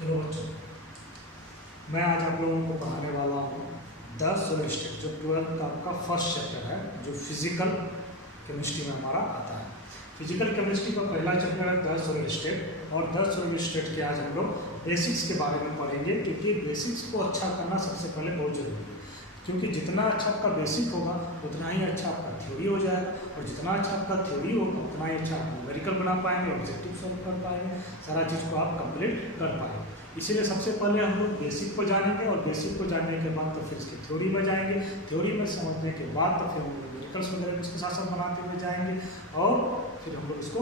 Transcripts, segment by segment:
चलो बच्चों, मैं आज आप लोगों को पढ़ाने वाला हूँ द सॉलिड स्टेट, जो 12th का आपका फर्स्ट चैप्टर है, जो फिजिकल केमिस्ट्री में हमारा आता है। फिजिकल केमिस्ट्री का पहला चैप्टर है द सॉलिड स्टेट, और द सॉलिड स्टेट के आज हम लोग बेसिक्स के बारे में पढ़ेंगे, क्योंकि बेसिक्स को अच्छा करना सबसे पहले बहुत जरूरी है। क्योंकि जितना अच्छा आपका बेसिक होगा उतना ही अच्छा आपका थ्योरी हो जाएगा, और जितना अच्छा आपका थ्योरी होगा उतना ही अच्छा आप न्यूमेरिकल बना पाएंगे, ऑब्जेक्टिव सॉल्व कर पाएंगे, सारा चीज़ को आप कंप्लीट कर पाएंगे। इसीलिए सबसे पहले हम लोग बेसिक को जानेंगे, और बेसिक को जानने के बाद तो फिर इसकी थ्योरी में जाएंगे, थ्योरी में समझने के बाद तो फिर हम लोग न्यूमेरिकल्स वगैरह इसके साथ साथ बनाते हुए जाएंगे, और फिर हम लोग इसको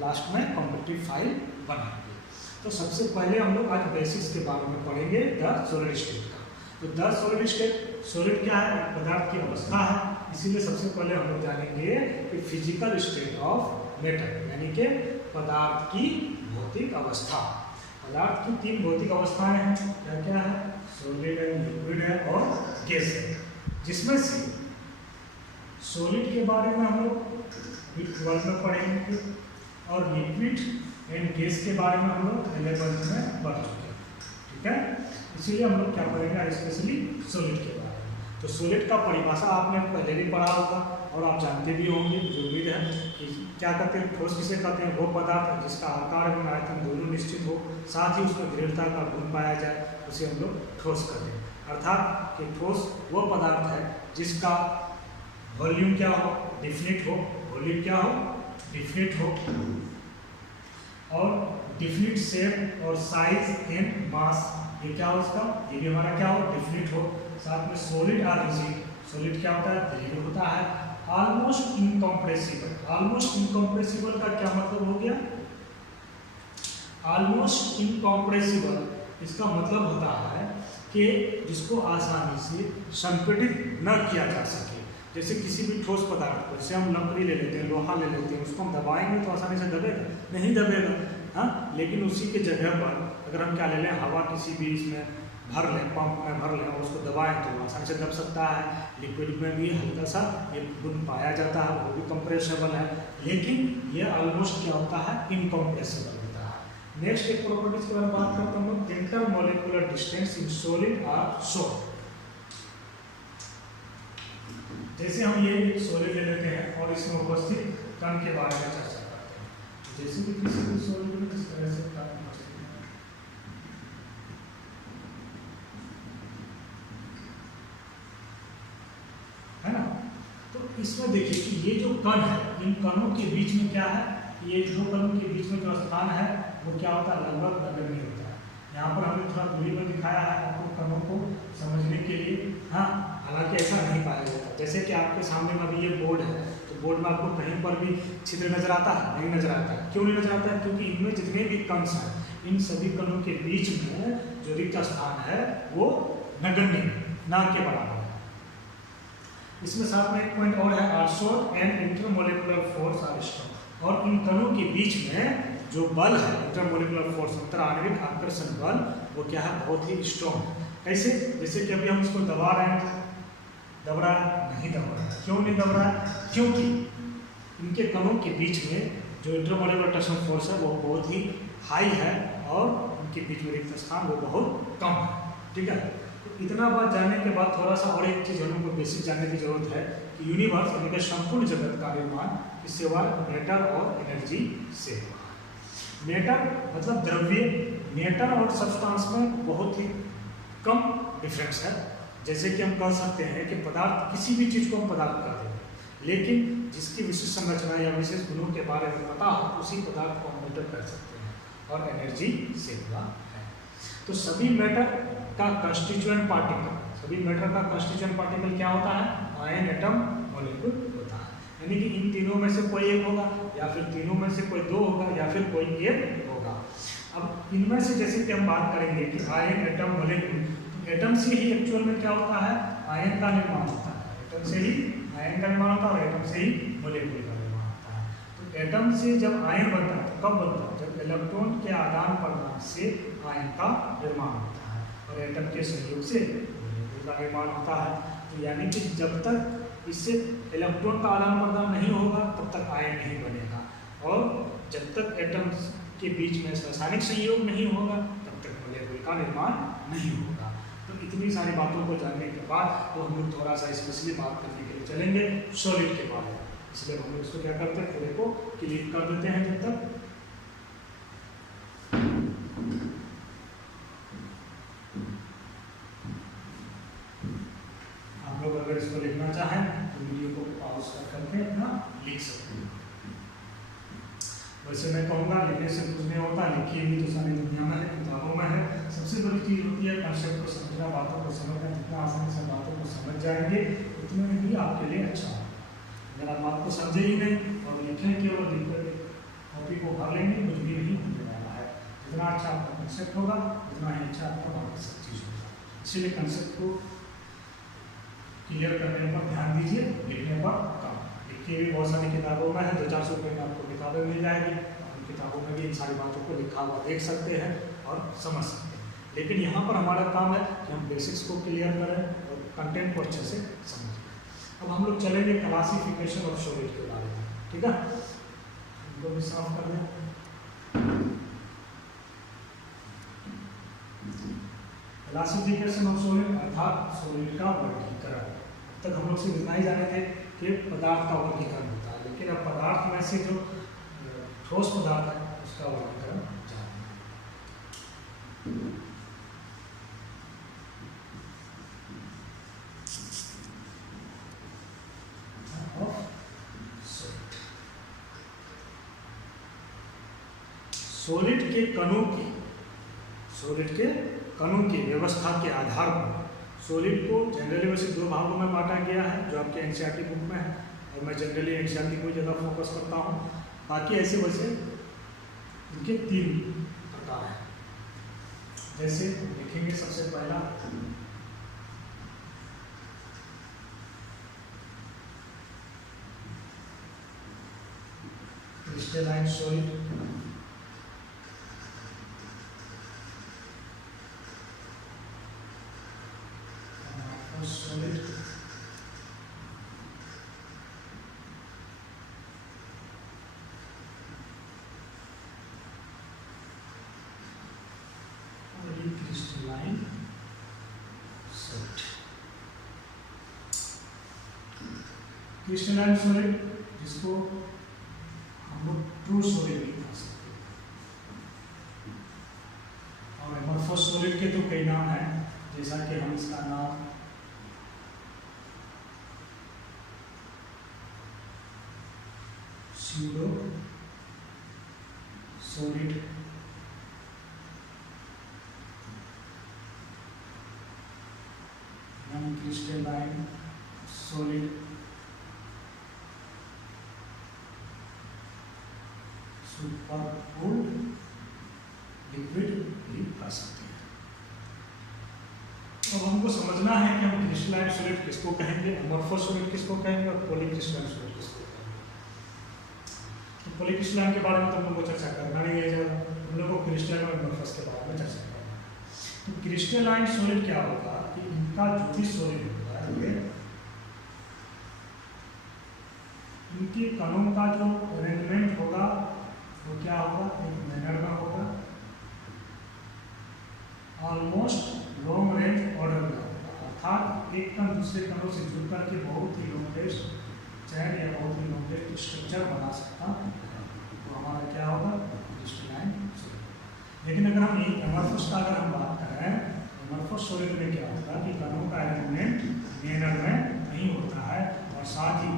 लास्ट में कॉम्पिटिटिव फाइल बनाएंगे। तो सबसे पहले हम लोग आज बेसिक्स के बारे में पढ़ेंगे द सॉलिड स्टेट का। तो द सॉलिड स्टेट, सॉलिड क्या है? एक पदार्थ की अवस्था है। इसीलिए सबसे पहले हम लोग जानेंगे कि फिजिकल स्टेट ऑफ मैटर, यानी कि पदार्थ की भौतिक अवस्था। पदार्थ की तीन भौतिक अवस्थाएं हैं, क्या क्या है? सॉलिड है, लिक्विड है और गैस है। जिसमें से सॉलिड के बारे में हम लोग 12th में पढ़ेंगे, और लिक्विड एंड गैस के बारे में हम लोग 11th में पढ़ चुके हैं। ठीक है, इसीलिए हम लोग क्या पढ़ेंगे स्पेशली सॉलिड के बारे में। तो सॉलिड का परिभाषा आपने पहले भी पढ़ा होगा और आप जानते भी होंगे, जो उम्मीद है कि क्या कहते हैं, ठोस किसे कहते हैं? वो पदार्थ जिसका आकार एवं आयतन दोनों निश्चित हो, साथ ही उसमें दृढ़ता का गुण पाया जाए, उसे हम लोग ठोस कहते हैं। अर्थात कि ठोस वो पदार्थ है जिसका वॉल्यूम क्या हो? डिफिनिट हो। वॉल्यूम क्या हो? डिफिनिट हो। और डिफिनिट शेप और साइज एंड मास, ये क्या हो उसका? ये भी हमारा क्या हो? डिफिनिट हो। साथ में सॉलिड और रिजिड, सॉलिड क्या होता है? दृढ़ होता है। ऑलमोस्ट इनकम्प्रेसिबल, ऑलमोस्ट इनकम्प्रेसिबल का क्या मतलब हो गया? ऑलमोस्ट इनकम्प्रेसिबल, इसका मतलब होता है कि जिसको आसानी से संपीड़ित न किया जा सके। जैसे किसी भी ठोस पदार्थ को, जैसे हम लकड़ी ले लेते हैं, लोहा ले लेते हैं, उसको हम दबाएंगे तो आसानी से दबेगा? नहीं दबेगा। हाँ, लेकिन उसी के जगह पर अगर हम क्या ले लें, हवा किसी भी इसमें भर लें, पंप में भर लें और उसको दबाएं तो आसानी से दब सकता है। लिक्विड में भी हल्का सा ये गुण पाया जाता है, वो भी कंप्रेसिबल है, लेकिन ये ऑलमोस्ट क्या होता है? इनकम्प्रेसिबल होता है। नेक्स्ट एक प्रॉपर्टीज के बारे में बात करते हैं हम लोग, intermolecular distance in solid are short. जैसे हम ये सॉलिड ले लेते हैं और इसमें उपस्थित कण के बारे में चर्चा करते हैं। जैसे कि किसी भी सॉलिड में किस तरह से कण उपस्थित है ना, तो इसमें देखिए कि ये जो कण है, इन कणों के बीच में क्या है? ये दो कणों के बीच में जो स्थान है वो क्या होता है? लगभग नगण्य होता है। यहाँ पर हमने थोड़ा दूरी में दिखाया है आपको कणों को समझने के लिए। हाँ, हालांकि ऐसा नहीं पाया जाता। जैसे कि आपके सामने में अभी ये बोर्ड है, तो बोर्ड में आपको कहीं पर भी छिद्र नजर आता है? नहीं नजर आता है। क्यों नहीं नजर आता है? क्योंकि इनमें जितने भी कण हैं, इन सभी कणों के बीच में जो रिक्त स्थान है वो नगण्य, ना के बराबर है। इसमें साथ में एक पॉइंट और है, also and intermolecular force are strong. और इन कणों के बीच में जो बल है, इंटरमोलिकुलर फोर्स, अंतराण्विक आकर्षण बल, वो क्या है? बहुत ही स्ट्रॉन्ग है। कैसे? जैसे कि अभी हम इसको दबा रहे हैं, दब रहा है? नहीं दब रहा है। क्यों नहीं दब रहा है? क्योंकि इनके कणों के बीच में जो इंटरमोलिकुलर आकर्षण फोर्स है वो बहुत ही हाई है, और उनके बीच में रिक्त स्थान वो बहुत कम है। ठीक है, तो इतना बात जानने के बाद थोड़ा सा और एक चीज़ हम लोग को बेसिक जानने की जरूरत है कि यूनिवर्स यानी कि संपूर्ण जगत का निर्माण किससे हुआ? मैटर और एनर्जी से हुआ। मैटर मतलब द्रव्य, मैटर और सब्सटेंस में बहुत ही कम डिफरेंस है। जैसे कि हम कह सकते हैं कि पदार्थ, किसी भी चीज़ को हम पदार्थ कहते हैं, लेकिन जिसकी विशेष संरचना या विशेष गुणों के बारे में पता हो उसी पदार्थ को हम मैटर कर सकते हैं, और एनर्जी से हुआ है। तो सभी मैटर का कंस्टिट्यूएंट पार्टिकल, सभी मैटर का कंस्टिट्यूएंट पार्टिकल क्या होता है? आयन, एटम, मॉलिक्यूल होता है। यानी कि इन तीनों में से कोई एक होगा, या फिर तीनों में से कोई दो होगा, या फिर कोई एक होगा। अब इनमें से जैसे कि हम बात करेंगे कि आयन, एटम, मॉलिक्यूल, तो एटम से ही एक्चुअल में क्या होता है? आयन का निर्माण होता है। एटम से ही आयन का निर्माण होता है, और एटम से ही मॉलिक्यूल का निर्माण होता है। तो एटम से जब आयन बनता है तो कब बनता है? जब इलेक्ट्रॉन के आदान प्रदान से आयन का निर्माण होता है, और एटम के सहयोग से मॉलिक्यूल का निर्माण होता है। तो यानी कि जब तक इससे इलेक्ट्रॉन का आदान प्रदान नहीं होगा तब तक आयन नहीं बनेगा, और जब तक एटम के बीच में रासायनिक संयोग नहीं होगा तब तक का निर्माण नहीं होगा। तो इतनी सारी बातों को जानने के बाद तो हम लोग थोड़ा सा स्पेशली बात करने के लिए चलेंगे सॉलिड के बारे में। इसलिए हम लोग इसको क्या करते हैं, पूरे को क्लिक कर देते हैं जब तक। आप लोग अगर इसको लिखना चाहें तो वीडियो को पॉज करके अपना लिख सकते हैं। वैसे मैं कहूँगा लिखने से कुछ नहीं होता, लिखी हुई तो सारी दुनिया में है, किताबों में है। सबसे बड़ी चीज़ होती है कंसेप्ट को समझना, बातों को समझना। जितना आसानी से बातों को समझ जाएंगे उतने में भी आपके लिए अच्छा है। अगर आप बात को समझे ही नहीं और लिखें केवल लिखकर कॉपी को भर लेंगे, कुछ भी नहीं होने वाला है। जितना अच्छा आपका कंसेप्ट होगा उतना ही अच्छा आपका बाकी सब चीज़ होगा। इसीलिए कंसेप्ट को क्लियर करने पर ध्यान दीजिए, लिखने पर कम। लिखी हुई बहुत सारी किताबों में है, 200-400 रुपये में आपको किताबें मिल जाएगी। उन किताबों में भी इन सारी बातों को लिखा हुआ देख सकते हैं और समझ सकते हैं। लेकिन यहाँ पर हमारा काम है कि हम बेसिक्स को क्लियर करें और कंटेंट को अच्छे से समझें। अब हम लोग चलेंगे क्लासिफिकेशन ऑफ सॉलिड के बारे में, ठीक है। इनको भी साफ कर दें। क्लासिफिकेशन ऑफ सॉलिड अर्थात सॉलिड का वर्गीकरण। अब तक हम लोग से इतना ही जाने थे कि पदार्थ का वर्गीकरण होता है, लेकिन अब पदार्थ में से जो ठोस पदार्थ है उसका वर्गीकरण जानेंगे। सॉलिड के कणों की व्यवस्था के आधार पर सॉलिड को जनरली वैसे दो भागों में बांटा गया है, जो आपके एनसीईआरटी बुक में है, और मैं जनरली एनसीईआरटी को ज़्यादा फोकस करता हूँ। बाकी ऐसे वैसे इनके 3 प्रकार हैं। जैसे देखेंगे सबसे पहला क्रिस्टलाइन सॉलिड, सॉलिड, और ये क्रिस्टलाइन सॉलिड। क्रिस्टलाइन सॉलिड जिसको हम लोग ट्रू सॉलिड भी कह सकते हैं, और एमोर्फस सॉलिड के तो कई नाम हैं, जैसा कि हम इसका नाम pseudo solid, non crystalline solid, supercooled liquid भी कह सकते हैं। अब हमको समझना है कि हम क्रिस्टलाइन सॉलिड किसको कहेंगे, एमोर्फस सॉलिड किसको कहेंगे और पॉलीक्रिस्टलाइन सॉलिड किसको कहेंगे। तो पॉलीक्रिस्टलाइन के बारे में तो हम लोग को चर्चा करना नहीं है, जब हम लोग को क्रिस्टलाइन और एमोर्फस के बारे में चर्चा करना है। तो क्रिस्टलाइन सॉलिड क्या होगा कि इनका जो भी सॉलिड होगा है, इनके कणों का जो अरेंजमेंट होगा वो क्या होगा, एक मैनर में होगा, ऑलमोस्ट लॉन्ग रेंज ऑर्डर में होगा। अर्थात एक कण दूसरे कणों से जुड़ करके बहुत ही लॉन्गेस्ट चैन या बहुत ही लॉन्गेस्ट स्ट्रक्चर बना सकता है, तो हमारा क्या होगा, क्रिस्टलाइन सॉलिड। लेकिन अगर हम एमोर्फस का अगर हम बात करें, एमोर्फस सॉलिड में क्या होता है कि कणों का अरेंजमेंट मैनर में नहीं होता है, और साथ ही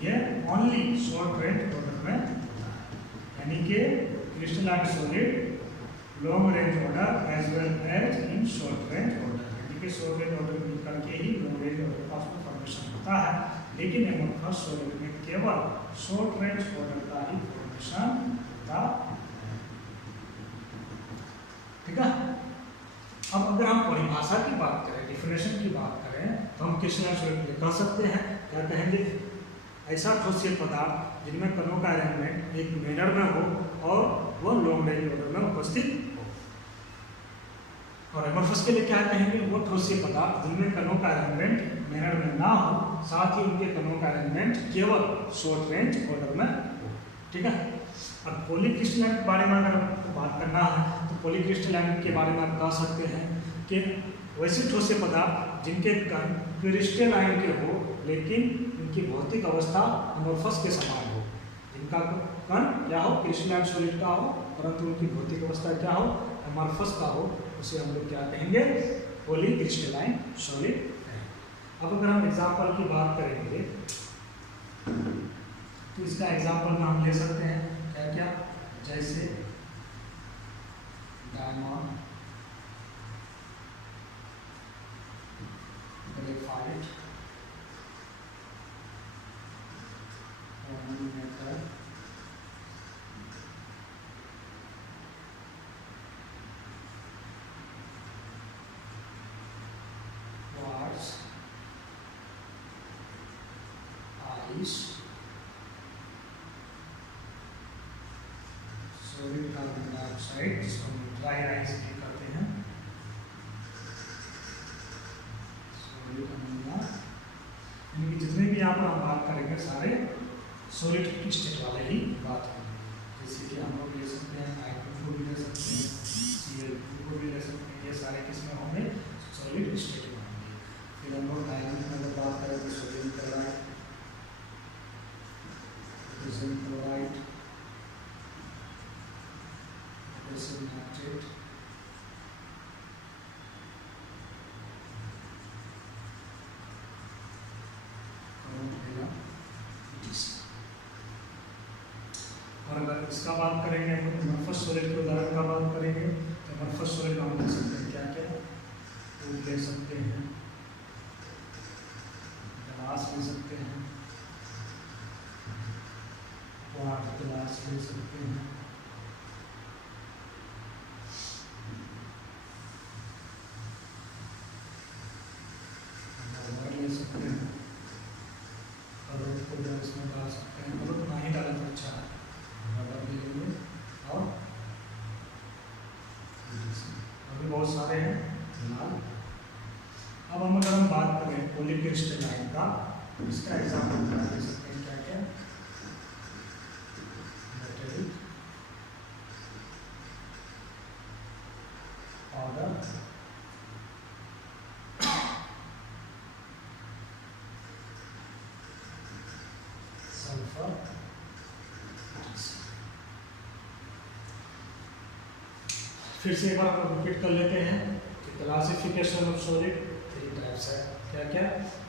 ये ओनली शॉर्ट रेंज ऑर्डर में होता है। यानी कि crystalline solid long range order as well as in short range order, यानी कि शॉर्ट रेंज ऑर्डर मिल करके ही लॉन्ग रेंज ऑर्डर का उसमें फॉर्मेशन होता है। लेकिन एमोर्फस सॉलिड में केवल शॉर्ट रेंज ऑर्डर का ही फॉर्मेशन होता है, ठीक है। अब अगर हम परिभाषा की बात करें, डेफिनेशन की बात करें, तो हम क्रिस्टलाइन सॉलिड कह सकते हैं, क्या कहेंगे, ऐसा ठोस पदार्थ जिनमें कणों का अरेंजमेंट एक मैनर में हो और वह लॉन्ग रेंज ऑर्डर में उपस्थित हो। और एमोर्फस के लिए क्या कहेंगे, वो ठोस पदार्थ जिनमें कणों का अरेंजमेंट मैनर में ना हो, साथ ही उनके कणों का अरेंजमेंट केवल शॉर्ट रेंज ऑर्डर में हो, ठीक है। अब पॉलीक्रिस्टलाइन के बारे में अगर आपको बात करना है, तो तो पॉलीक्रिस्टलाइन के बारे में आप कह सकते हैं कि वैसे ठोस पदार्थ जिनके कण क्रिस्टलाइन के हो लेकिन इनकी भौतिक अवस्था अमोर्फस के समान हो, जिनका कण क्या हो, क्रिस्टलाइन सॉलिड का हो परंतु उनकी भौतिक अवस्था क्या हो, अमोर्फस का हो, उसे हम लोग क्या कहेंगे, पॉलीक्रिस्टलाइन सॉलिड। अब अगर हम एग्जाम्पल की बात करेंगे तो इसका एग्जाम्पल में हम ले सकते हैं क्या क्या, जैसे diamond, graphite, metal, quartz, ice, sodium carbon dioxide जिसको हम ड्राई आइस भी कहते हैं, सोडियम अमोनिया, इनकी जितने भी यहाँ पर हम बात करेंगे सारे सॉलिड स्टेट वाले ही बात होंगे। जैसे कि हम लोग ले सकते हैं I2 भी ले सकते हैं, Cl2 को भी ले सकते हैं, ये सारे किसमें होंगे, सॉलिड स्टेट में होंगे। फिर हम लोग आयनिक में अगर बात करें तो sodium chloride, potassium chloride, potassium nitrate, और अगर इसका बात करेंगे अमोर्फस सॉलिड के उदाहरण का बात करेंगे तो अमोर्फस सॉलिड हम ले सकते हैं क्या क्या, वो ले सकते हैं, ग्लास ले सकते हैं, क्वार्ट्ज ग्लास ले सकते हैं, रबर ले सकते हैं, रबर को जो इसमें डाल सकते हैं, रबर ना ही डालें तो अच्छा है, रबर ले लेंगे और अभी बहुत सारे हैं फिलहाल। अब अगर हम बात करें पॉलीक्रिस्टलाइन का, इसका एग्जाम्पल बता दे सकते हैं क्या क्या, मेटेलिक पाउडर, सल्फर, फिर से एक बार हम रिपीट कर लेते हैं कि क्लासिफिकेशन ऑफ सॉलिड 3 टाइप्स है, क्या क्या,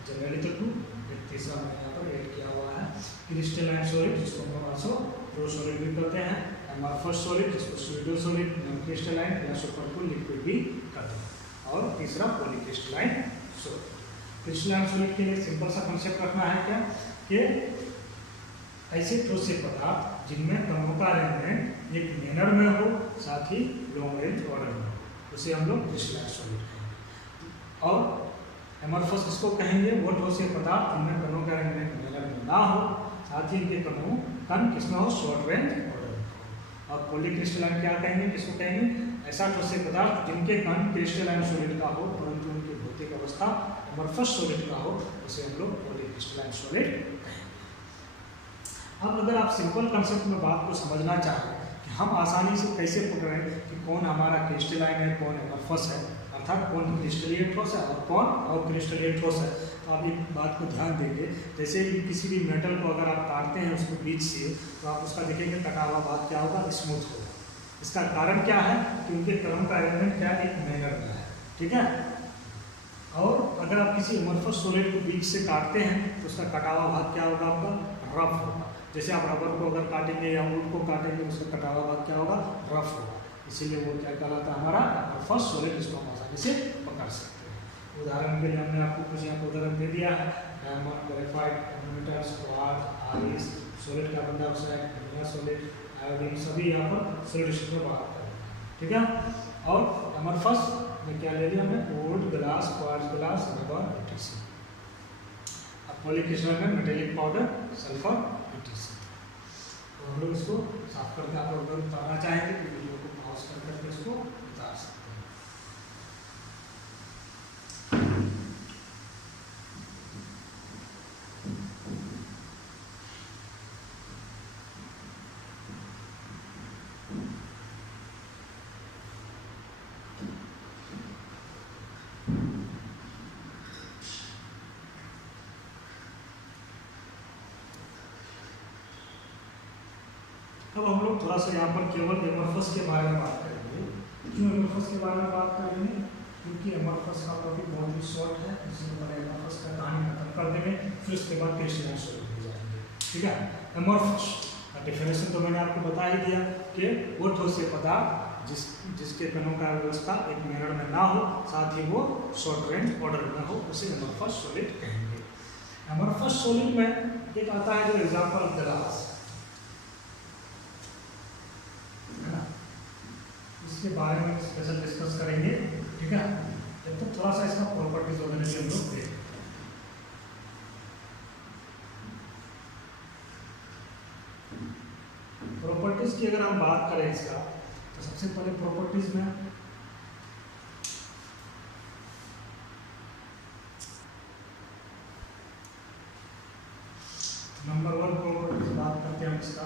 जनरली तो 2, एक तीसरा मैंने यहाँ पर ऐड किया हुआ है, क्रिस्टलाइन सॉलिड जिसको हम आल्सो फ्लो सॉलिड भी कहते हैं, अमोर्फस सॉलिड जिसको स्यूडो सॉलिड, नॉन क्रिस्टलाइन या सुपरकूल लिक्विड भी कहते हैं, और तीसरा पॉलीक्रिस्टलाइन सॉलिड। क्रिस्टलाइन सॉलिड के लिए सिंपल सा कंसेप्ट रखना है क्या, कि ऐसे ठोस पदार्थ जिनमें कणों का अरेंजमेंट एक मैनर में हो, साथ ही लॉन्ग रेंज ऑर्डर में हो, उसे हम लोग क्रिस्टलाइन सॉलिड कहेंगे। और अमोर्फस किसको कहेंगे, वो ठोस पदार्थ जिनमें कणों का अरेंजमेंट मैनर में ना हो, साथ ही इनके कण किसमें हो, शॉर्ट रेंज ऑर्डर में हो। और पॉलीक्रिस्टलाइन क्या कहेंगे, किसको कहेंगे, ऐसा ठोस पदार्थ जिनके कण क्रिस्टलाइन सॉलिड का हो परंतु उनकी भौतिक अवस्था अमोर्फस सॉलिड का हो, उसे हम लोग पॉलीक्रिस्टलाइन सॉलिड कहेंगे। अब अगर आप सिंपल कंसेप्ट में बात को समझना चाहें कि हम आसानी से कैसे पकड़ें कि कौन हमारा क्रिस्टलाइन है, कौन अमोर्फस है, अर्थात कौन क्रिस्टलीय ठोस है और कौन अक्रिस्टलीय ठोस है, तो आप एक बात को ध्यान देंगे, जैसे कि किसी भी मेटल को अगर आप काटते हैं उसको बीच से, तो आप उसका देखेंगे कटा हुआ भाग क्या होगा, स्मूथ होगा। इसका कारण क्या है कि उनके क्रम का अरेंजमेंट क्या एक मैनर में है, ठीक है। और अगर आप किसी अमोर्फस सॉलिड को बीच से काटते हैं तो उसका कटा हुआ भाग क्या होगा, आपका रफ होगा। जैसे आप रबर को अगर काटेंगे या वुड को काटेंगे, उसका कटा हुआ भाग क्या होगा, रफ होगा, इसीलिए वो क्या कहलाता है, हमारा अमोर्फस सॉलिड, जिसको हम आसानी से पकड़ सकते हैं। उदाहरण के लिए हमने आपको कुछ यहाँ पर उदाहरण दे दिया है, diamond, graphite, thermometer, quartz, ice, solid carbon dioxide, ammonia solid, iodine, सभी यहाँ पर सॉलिड स्टेट में बात करेंगे, ठीक है। और अमोर्फस में क्या ले लिया हमने, would, glass, quartz glass, rubber, etc। अब पॉलीक्रिस्टलाइन में मेटेलिक पाउडर, सल्फर, etc। तो हम लोग इसको साफ करके आप लोग अगर उतारना चाहेंगे तो वीडियो को पॉज करके इसको उतार सकते हैं। अब हम लोग थोड़ा सा यहाँ पर केवल एमरफस के बारे में बात करेंगे। क्यों एमरफस के बारे में बात करेंगे? क्योंकि एमरफस का टॉपिक बहुत ही शॉर्ट है, इसलिए पहले एमरफस का कहानी खत्म कर देंगे, फिर उसके बाद टेस्ट शुरू हो जाएंगे। ठीक है, एमरफस का डेफिनेशन तो मैंने आपको बता ही दिया कि वो ठोस पदार्थ जिसके कणों का व्यवस्था एक मिनट में ना हो, साथ ही वो शॉर्ट रेंज ऑर्डर में हो, उसे एमरफस सॉलिड कहेंगे। एमरफस सॉलिड में एक आता है जो एग्जांपल ग्लास, है ना, इसके बारे में स्पेशल डिस्कस करेंगे। ठीक है, जब तक थोड़ा सा इसका प्रॉपर्टीज वगैरह भी हम लोग देखें। प्रॉपर्टीज की अगर हम बात करें इसका, तो सबसे पहले प्रॉपर्टीज में नंबर 1 प्रॉपर्टीज बात करते हैं हम इसका,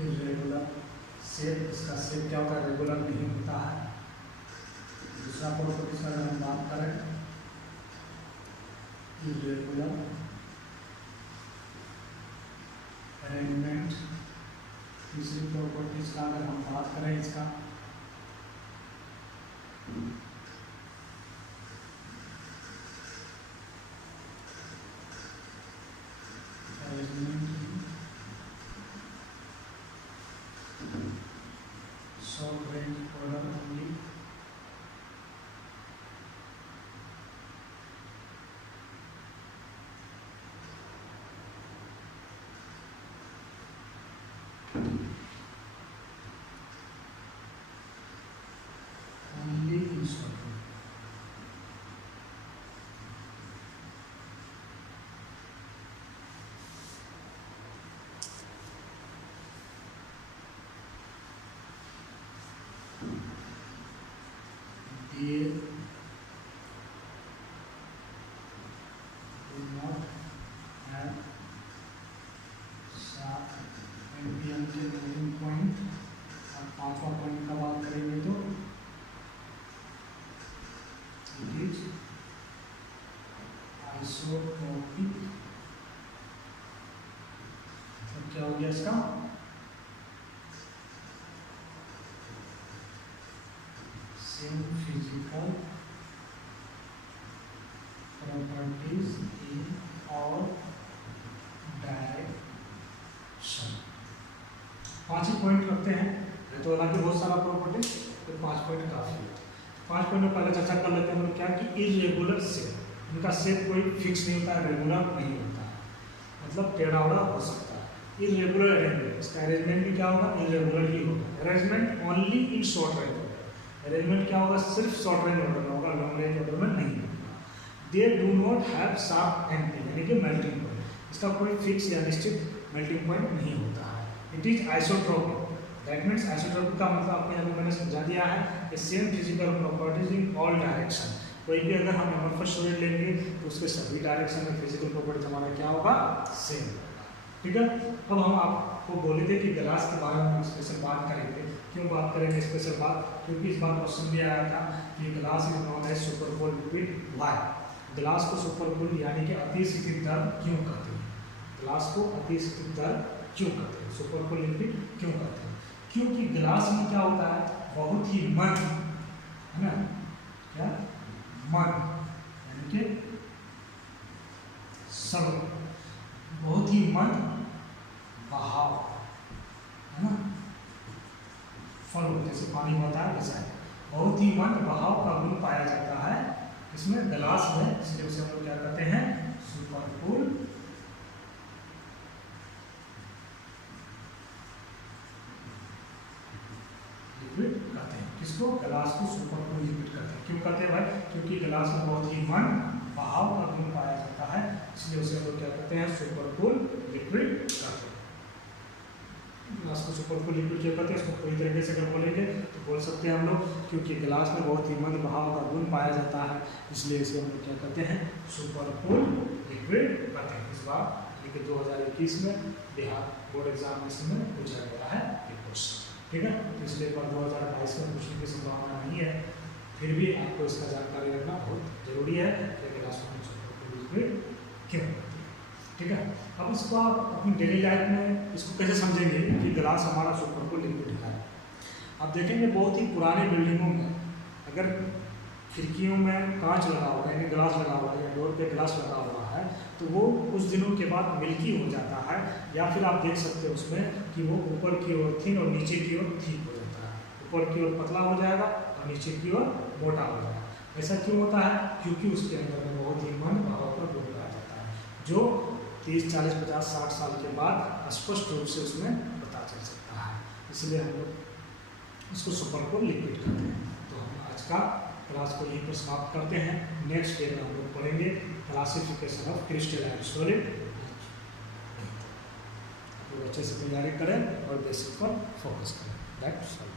इरेगुलर शेप। इसका शेप क्या होता है? रेगुलर नहीं होता है। दूसरा प्रॉपर्टीज का अगर हम बात करें, इरेगुलर अरेंजमेंट। तीसरी प्रॉपर्टीज का अगर हम बात करें इसका, arrangement short range order only. Only in short range. They do not have sharp ampere के मेल्टिंग पॉइंट। और पांचवा पॉइंट का बात करेंगे तो इट इज आइसोट्रोपिक। तो क्या हो गया इसका? Same physical properties in all direction. 5 he point रखते हैं, तो हालांकि बहुत सारा प्रॉपर्टी, तो 5 पॉइंट काफी है। 5 पॉइंट में पहले चर्चा कर लेते हैं हम लोग क्या कि इरेगुलर शेप, इनका शेप कोई फिक्स नहीं होता है, रेगुलर नहीं होता है, मतलब टेढ़ा-उड़ा हो सकता है। इरेगुलर अरेंजमेंट, इसका अरेंजमेंट भी क्या होगा? इरेगुलर ही होगा। Arrangement only in short range. Arrangement क्या होगा? सिर्फ शॉर्ट रेंज ऑर्डर में होगा, लॉन्ग रेंज ऑर्डर में नहीं होगा। They do not have sharp anti, यानी कि मेल्टिंग पॉइंट, इसका कोई फिक्स या निश्चित मेल्टिंग पॉइंट नहीं होता है। It is isotropic. That means isotropic का मतलब आपको यहाँ पे मैंने समझा दिया है कि same physical properties in all direction. कोई भी अगर हम एमरफस सॉलिड लेंगे तो उसके सभी डायरेक्शन में फिजिकल प्रॉपर्टीज हमारा क्या होगा? सेम होगा। ठीक है, अब हम आपको बोले थे कि ग्लास के बारे में स्पेशल बात करेंगे। क्यों बात करेंगे स्पेशल बात? क्योंकि इस बार क्वेश्चन भी आया था कि glass is non as supercooled liquid why. Glass को सुपरकूल्ड यानी कि अतिशीतित द्रव क्यों कहते हैं? ग्लास को अतिशीतित द्रव क्यों कहते हैं? सुपरकूल्ड लिक्विड क्यों कहते हैं? क्योंकि ग्लास में क्या होता है? बहुत ही मंद, है ना, क्या मंद यानी कि सरल, बहुत ही मंद बहाव, है ना, फ्लो, जैसे पानी बहता है वैसा है, बहुत ही मंद बहाव का गुण पाया जाता है इसमें ग्लास में, इसलिए उसे हम लोग क्या कहते हैं? सुपरकूल्ड लिक्विड कहते हैं। किसको? ग्लास को सुपरकूल्ड लिक्विड कहते हैं। क्यों कहते हैं भाई? क्योंकि ग्लास में बहुत ही मंद बहाव का गुण पाया जाता है, इसलिए उसे हम लोग क्या कहते हैं? सुपरकूल्ड लिक्विड कहते हैं। ग्लास को सुपरकूल्ड लिक्विड क्यों कहते हैं? इसको पूरी तरीके से अगर बोलेंगे तो बोल सकते हैं हम लोग क्योंकि ग्लास में बहुत ही मंद बहाव का गुण पाया जाता है, इसलिए इसे हम लोग क्या कहते हैं? सुपरकूल्ड लिक्विड कहते हैं। इस बार लेकिन 2021 में बिहार बोर्ड एग्जामिनेशन में पूछा गया है ये क्वेश्चन। ठीक है, तो इसलिए एक बार 2022 में पूछने की संभावना नहीं है, फिर भी आपको इसका जानकारी रखना बहुत जरूरी है कि ग्लास को सुपरकूल्ड लिक्विड क्यों कहते हैं। ठीक है। अब इसको आप अपनी डेली लाइफ में इसको कैसे समझेंगे कि ग्लास हमारा सुपर को लिक्विड है। आप देखेंगे बहुत ही पुराने बिल्डिंगों में अगर खिड़कियों में कांच लगा हुआ है यानी ग्लास लगा हुआ है या डोर पे ग्लास लगा हुआ है तो वो कुछ दिनों के बाद मिल्की हो जाता है, या फिर आप देख सकते हो उसमें कि वो ऊपर की ओर थिन और नीचे की ओर थिक हो जाता है, ऊपर की ओर पतला हो जाएगा और नीचे की ओर मोटा हो जाएगा। ऐसा क्यों होता है? क्योंकि उसके अंदर में बहुत ही मन भाव का गुण आ जाता है जो 30, 40, 50, 60 साल के बाद स्पष्ट रूप से उसमें पता चल सकता है। इसलिए हम लोग इसको सुपर को लिक्विड कहते हैं। तो हम आज का क्लास को यहीं पर समाप्त करते हैं। नेक्स्ट डे में हम लोग पढ़ेंगे classification of crystal and solid. तो अच्छे से तैयारी करें और बेसिक पर फोकस करें। That's all.